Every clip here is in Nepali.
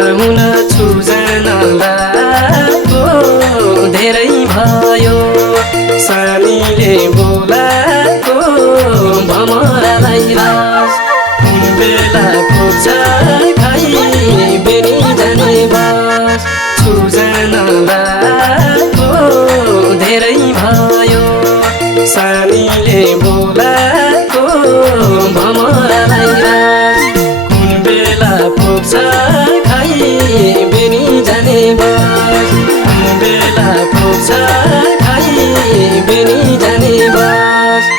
हुन छुजन लागो धेरै भयो सानीले बोलाको भमरालाई रास कुन बेला पुग्छ खाइ बेनी जाने बास छुजन लागो धेरै भयो सानीले बोलाको भमरालाई रास कुन बेला पुग्छ खाइ बेनी जाने बास कुन बेला पुग्छ खाइ बेनी जाने बास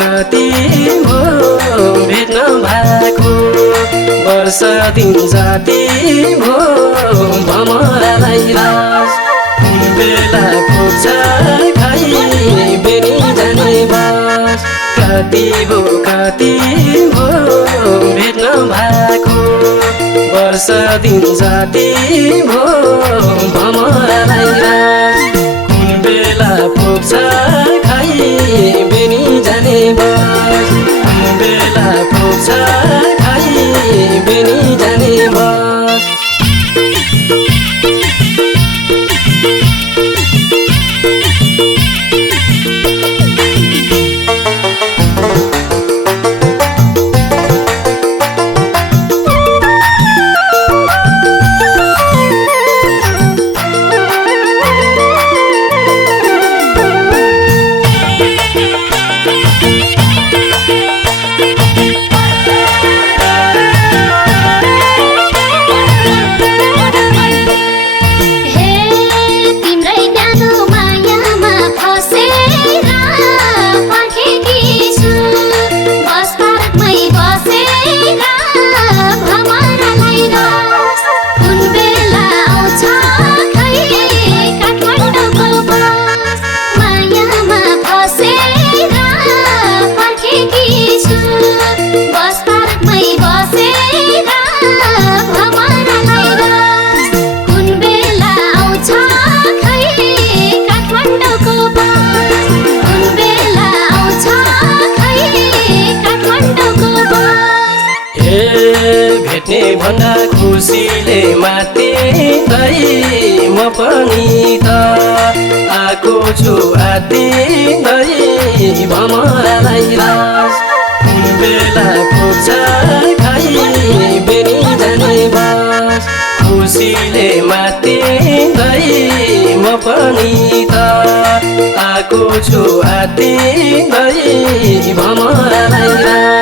कति भो भेट्न भएको वर्ष दिन जाति भो भमरालाई रास कुन बेला पुग्छ खाइ बेनी जाने बास कति भो भेट्न भएको वर्ष दिन जाति भो भमरालाई रास कुन बेला पुग्छ खाइ बेनी जाने बास कुन बेला पुग्छ खाइ बेनी जाने बास भेट्ने भन्दा खुसीले माते गई म पनि त आएको छु आते गई भमरालाई रास कुन बेला पुग्छ खाइ बेनी जाने बास खुसीले माते गई म पनि त आएको छु आते गई भमरालाई रास